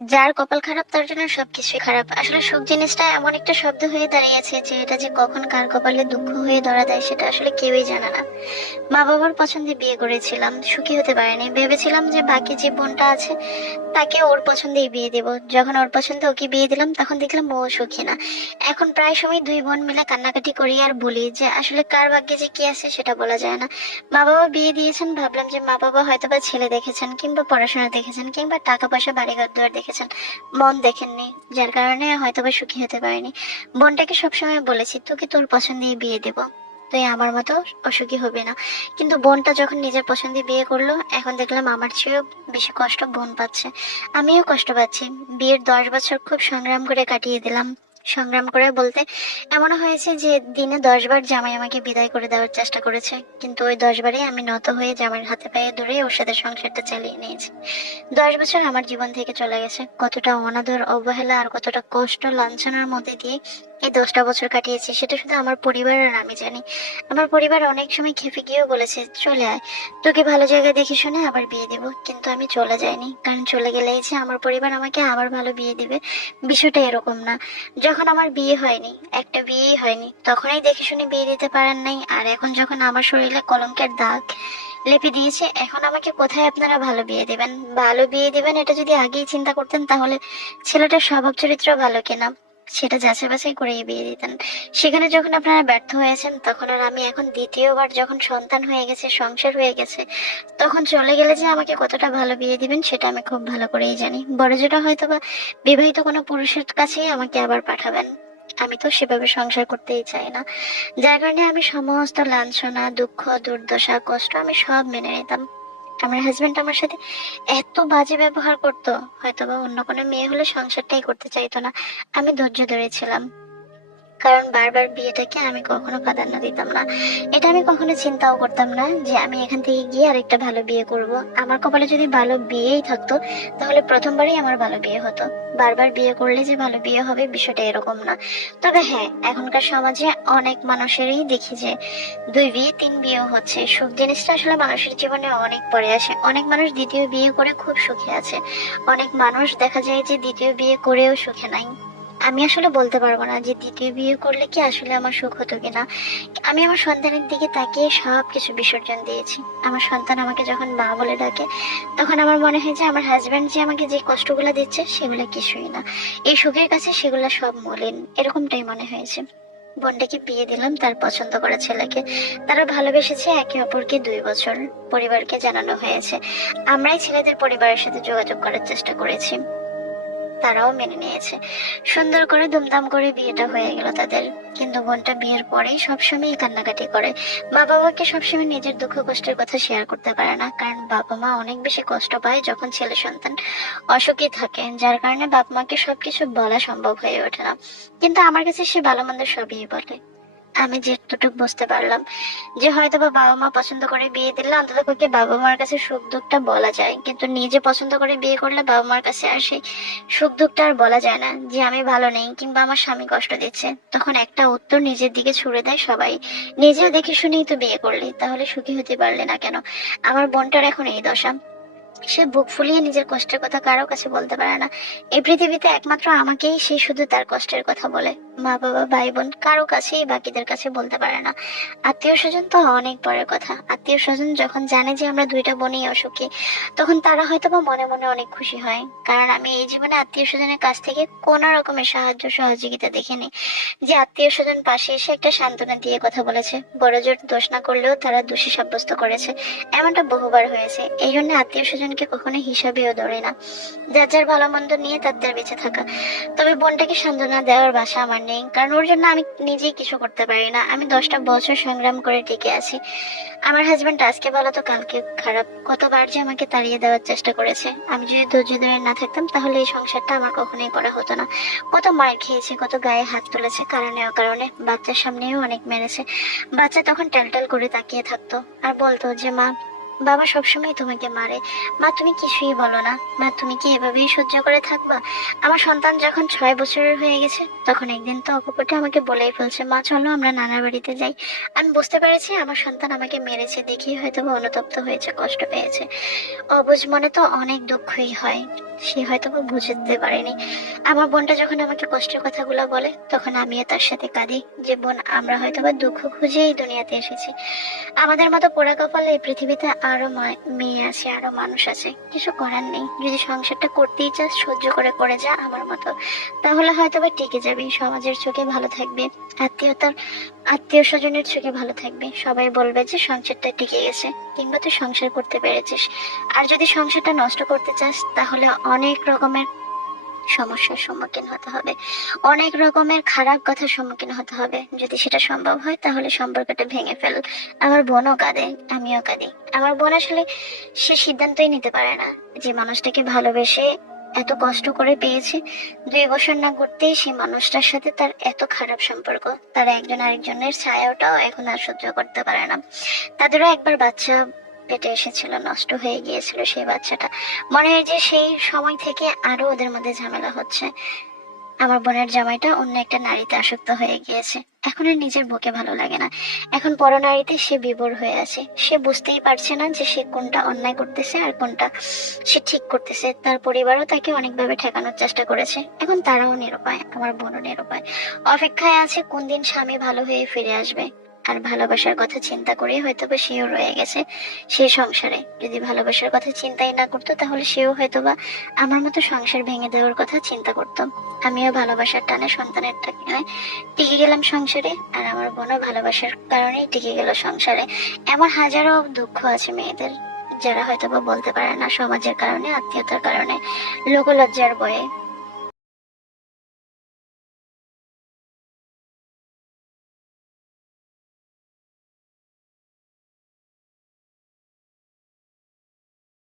যার কপাল খারাপ তার জন্য সবকিছুই খারাপ। আসলে সুখ জিনিসটা এমন একটা শব্দ হয়ে দাঁড়িয়েছে যে এটা যে কখন কার কপালে দুঃখ হয়ে ধরা দেয় সেটা আসলে কেউই জানে না। মা বাবার পছন্দে বিয়ে করেছিলাম, সুখী হতে পারিনি। ভেবেছিলাম যে বাকি যে বোনটা আছে তাকে ওর পছন্দেই বিয়ে দেব। যখন ওর পছন্দে ওকে বিয়ে দিলাম তখন দেখলাম ও সুখী না। এখন প্রায় সময় দুই বোন মিলে কান্নাকাটি করি আর বলি যে আসলে কার ভাগ্যে যে কি আছে সেটা বলা যায় না। মা বাবা বিয়ে দিয়েছেন, ভাবলাম যে মা বাবা হয়তোবা ছেলে দেখেছেন কিংবা পড়াশোনা দেখেছেন কিংবা টাকা পয়সা বাড়িঘর দুয়ার দেখেছেন, মন দেখেননি, যার কারণে হয়তোবা সুখী হতে পারিনি। বোনটাকে সবসময় বলেছি তোকে তোর পছন্দেই বিয়ে দেব, তুই আমার মতো অসুখী হবে না। কিন্তু বোনটা যখন নিজের পছন্দে বিয়ে করলো এখন দেখলাম আমার চেয়েও বেশি কষ্ট বোন পাচ্ছে। আমিও কষ্ট পাচ্ছি। বিয়ের 10 বছর খুব সংগ্রাম করে কাটিয়ে দিলাম। সংগ্রাম করে বলতে এমন হয়েছে যে দিনে 10 বার জামাই আমাকে বিদায় করে দেওয়ার চেষ্টা করেছে, কিন্তু ওই 10 বারে আমি নত হয়ে জামাইয়ের হাতে পায়ে ধরে ওর সাথে সংসারটা চালিয়ে নিয়েছি। 10 বছর আমার জীবন থেকে চলে গেছে, কতটা অনাদর অবহেলা আর কতটা কষ্ট লাঞ্ছনার মধ্যে দিয়ে এই 10টা বছর কাটিয়েছি সেটা শুধু আমার পরিবার আর আমি জানি। আমার পরিবার অনেক সময় খেপে গিয়েও বলেছে চলে আয়, তোকে ভালো জায়গায় দেখে শুনে আবার বিয়ে দেবো, কিন্তু আমি চলে যাইনি, কারণ চলে গেলেই যে আমার পরিবার আমাকে আবার ভালো বিয়ে দিবে বিষয়টা এরকম না। যখন আমার বিয়ে হয়নি, একটা বিয়েই হয়নি, তখনই দেখে শুনে বিয়ে দিতে পারেন নাই, আর এখন যখন আমার শরীরে কলঙ্কের দাগ লেপে দিয়েছে এখন আমাকে কোথায় আপনারা ভালো বিয়ে দেবেন? ভালো বিয়ে দেবেন এটা যদি আগেই চিন্তা করতেন তাহলে ছেলেটার স্বভাব চরিত্র ভালো কিনা সেটা যাচাই বাছাই করেই বিয়ে দিতেন। সেখানে যখন আপনারা ব্যর্থ হয়েছেন তখন আর আমি এখন দ্বিতীয়বার যখন সন্তান হয়ে গেছে, সংসার হয়ে গেছে, তখন চলে গেলে যে আমাকে কতটা ভালো বিয়ে দিবেন সেটা আমি খুব ভালো করেই জানি। বড় যেটা হয়তো বা বিবাহিত কোনো পুরুষের কাছেই আমাকে আবার পাঠাবেন, আমি তো সেভাবে সংসার করতেই চাই না। যার কারণে আমি সমস্ত লাঞ্ছনা দুঃখ দুর্দশা কষ্ট আমি সব মেনে নিতাম। আমার হাজবেন্ড আমার সাথে এত বাজে ব্যবহার করতো, হয়তোবা অন্য কোনো মেয়ে হলে সংসারটাই করতে চাইতো না। আমি ধৈর্য ধরেছিলাম, কারণ বারবার বিয়েটাকে আমি কখনো প্রাধান্য দিতাম না। এটা আমি কখনো চিন্তাও করতাম না যে আমি এখান থেকে গিয়ে আরেকটা ভালো বিয়ে করব। আমার কপালে যদি ভালো বিয়েই থাকতো তাহলে প্রথমবারই আমার ভালো বিয়ে হতো। বারবার বিয়ে করলে যে ভালো বিয়ে হবে বিষয়টা এরকম না। তবে হ্যাঁ, এখনকার সমাজে অনেক মানুষেরই দেখি যে 2 বিয়ে 3 বিয়েও হচ্ছে। সুখ জিনিসটা আসলে মানুষের জীবনে অনেক পরে আসে। অনেক মানুষ দ্বিতীয় বিয়ে করে খুব সুখে আছে, অনেক মানুষ দেখা যায় যে দ্বিতীয় বিয়ে করেও সুখে নাই। আমি আসলে বলতে পারবো না যে দ্বিতীয় বিয়ে করলে কি আসলে আমার সুখ হতো কিনা। আমি আমার সন্তানের দিকে তাকিয়ে সবকিছু বিসর্জন দিয়েছি। আমার সন্তান আমাকে যখন মা বলে ডাকে তখন আমার মনে হয় যে আমার হাজবেন্ড যে আমাকে যে কষ্টগুলো দিচ্ছে সেগুলো কিছুই না, এই সুখের কাছে সেগুলো সব মলিন, এরকমটাই মনে হয়েছে। বোনটাকে বিয়ে দিলাম তার পছন্দ করা ছেলেকে। তারা ভালোবেসেছে একে অপরকে 2 বছর। পরিবারকে জানানো হয়েছে, আমরাই ছেলেদের পরিবারের সাথে যোগাযোগ করার চেষ্টা করেছি, তারাও মেনে নিয়েছে। সুন্দর করে দুমদাম করে বিয়েটা হয়ে গেল তাদের। কিন্তু বোনটা বিয়ের পরেই সবসময় কান্নাকাটি করে। মা বাবাকে সবসময় নিজের দুঃখ কষ্টের কথা শেয়ার করতে পারে না, কারণ বাবা মা অনেক বেশি কষ্ট পায় যখন ছেলে সন্তান অসুখী থাকে, যার কারণে বাবা মাকে সবকিছু বলা সম্ভব হয়ে ওঠে না। কিন্তু আমার কাছে সে ভালো মন্দ সবই বলে। আমি যেটুকু বুঝতে পারলাম যে হয়তো বা বাবা মা পছন্দ করে বিয়ে দিলে অন্তত পক্ষে বাবা মার কাছে সুখ দুঃখটা বলা যায়, কিন্তু নিজে পছন্দ করে বিয়ে করলে বাবা মার কাছে আর সেই সুখ দুঃখটা আর বলা যায় না যে আমি ভালো নেই কিংবা আমার স্বামী কষ্ট দিচ্ছে। তখন একটা উত্তর নিজের দিকে ছুড়ে দেয় সবাই, নিজেও দেখে শুনেই তো বিয়ে করলি, তাহলে সুখী হতে পারলে না কেন? আমার বোনটার এখন এই দশা। সে বুক ফুলিয়ে নিজের কষ্টের কথা কারো কাছে বলতে পারে না। এই পৃথিবীতে একমাত্র আমাকেই সে শুধু তার কষ্টের কথা বলে। মা বাবা ভাই বোন কারো কাছেই বাকিদের কাছে বলতে পারে না। আত্মীয় স্বজন তো অনেক পরের কথা। আত্মীয় স্বজন যখন জানে যে আমরা দুইটা বোনই অসুখী তখন তারা হয়তো বা মনে মনে অনেক খুশি হয়, কারণ আমি এই জীবনে আত্মীয় স্বজনের কাছ থেকে কোনো রকমের সাহায্য সহযোগিতা দেখিনি যে আত্মীয় স্বজন পাশে এসে একটা সান্ত্বনা দিয়ে কথা বলেছে, বড় জোর দোষ না করলেও তারা দোষী সাব্যস্ত করেছে। এমনটা বহুবার হয়েছে, এই জন্য আত্মীয় স্বজনকে কখনো হিসাবেও ধরে না, যার যার ভালো মন্দ নিয়ে তাদের বেঁচে থাকা। তবে বোনটাকে সান্ত্বনা দেওয়ার ভাষা আমার নেই, কারণ ওর জন্য আমি নিজেই কিছু করতে পারি না। আমি 10টা বছর সংগ্রাম করে টিকে আছি। আমার হাজবেন্ড আজকে ভালো তো কালকে খারাপ, কতবার যে আমাকে তাড়িয়ে দেওয়ার চেষ্টা করেছে। আমি যদি ধৈর্য ধরে না থাকতাম তাহলে এই সংসারটা আমার কখনোই করা হতো না। কত মার খেয়েছে, কত গায়ে হাত তুলেছে কারণে অকারণে, বাচ্চার সামনেও অনেক মেরেছে। বাচ্চা তখন ট্যালট্যাল করে তাকিয়ে থাকতো আর বলতো যে মা বাবা সবসময় তোমাকে মারে। মা তুমি কিছুই বলো না। মা তুমি কি এভাবেই সহ্য করে থাকবা? আমার সন্তান যখন 6 বছরের হয়ে গেছে, তখন একদিন তো অকপটে আমাকে বলেই ফেলছে, মা চলো আমরা নানার বাড়িতে যাই। আমি বুঝতে পেরেছি আমার সন্তান আমাকে মেরেছে দেখেই হয়তো বা অনুতপ্ত হয়েছে, কষ্ট পেয়েছে। অবুঝ মনে তো অনেক দুঃখই হয়, সে হয়তো বা বুঝতে পারেনি। আমার বোনটা যখন আমাকে কষ্টের কথাগুলো বলে, তখন আমিও তার সাথে কাঁদি যে বোন, আমরা হয়তো বা দুঃখ খুঁজে এই দুনিয়াতে এসেছি। আমাদের মতো পোড়া কপালে এই পৃথিবীতে আরো মেয়ে আছে, আরো মানুষ আছে। কিছু করার নেই, যদি সংসারটা করতেই চাস সহ্য করে করে যা আমার মতো, তাহলে হয়তো বা টিকে যাবি, সমাজের চোখে ভালো থাকবে, আত্মীয়তার আত্মীয় স্বজনের চোখে ভালো থাকবে, সবাই বলবে যে সংসারটা টিকে গেছে, কিংবা তুই সংসার করতে পেরেছিস। আর যদি সংসারটা নষ্ট করতে চাস, তাহলে অনেক রকমের সমস্যার সম্মুখীন হতে হবে, অনেক রকমের খারাপ কথার সম্মুখীন হতে হবে। যদি সেটা সম্ভব হয় তাহলে সম্পর্কটা ভেঙে ফেল। আমার বোনও কাঁদে, আমিও কাঁদি। আমার বোন আসলে সে সিদ্ধান্তই নিতে পারে না যে মানুষটাকে ভালোবেসে এত কষ্ট করে পেয়েছে, 2 বছর না ঘুরতেই সেই মানুষটার সাথে তার এত খারাপ সম্পর্ক। তারা একজন আরেকজনের ছায়াটাও এখন আর সহ্য করতে পারে না। তাদেরও একবার বাচ্চা পেটে এসেছিল, নষ্ট হয়ে গিয়েছিল সেই বাচ্চাটা। মনে হয় যে সেই সময় থেকে আরো ওদের মধ্যে ঝামেলা হচ্ছে। আমার বোনের জামাইটা অন্য একটা নারীতে আসক্ত হয়ে গিয়েছে, এখন আর নিজের বউকে ভালো লাগে না। এখন পরনারীতে সে বিভোর হয়ে আছে। সে বুঝতেই পারছে না যে সে কোনটা অন্যায় করতেছে আর কোনটা সে ঠিক করতেছে। তার পরিবারও তাকে অনেকভাবে ঠেকানোর চেষ্টা করেছে, এখন তারাও নিরুপায়, আমার বোনও নিরুপায়। অপেক্ষায় আছে কোন দিন স্বামী ভালো হয়ে ফিরে আসবে। আর ভালোবাসার কথা চিন্তা করেই হয়তো বা সেও রয়ে গেছে সেই সংসারে। যদি ভালোবাসার কথা চিন্তাই না করতো, তাহলে সেও হয়তোবা আমার মতো সংসার ভেঙে দেওয়ার কথা চিন্তা করতো। আমিও ভালোবাসার টানে, সন্তানের টানে টিকে গেলাম সংসারে, আর আমার বোনও ভালোবাসার কারণেই টিকে গেল সংসারে। এমন হাজারো দুঃখ আছে মেয়েদের, যারা হয়তো বা বলতে পারে না, সমাজের কারণে, আত্মীয়তার কারণে, লোকলজ্জার ভয়ে।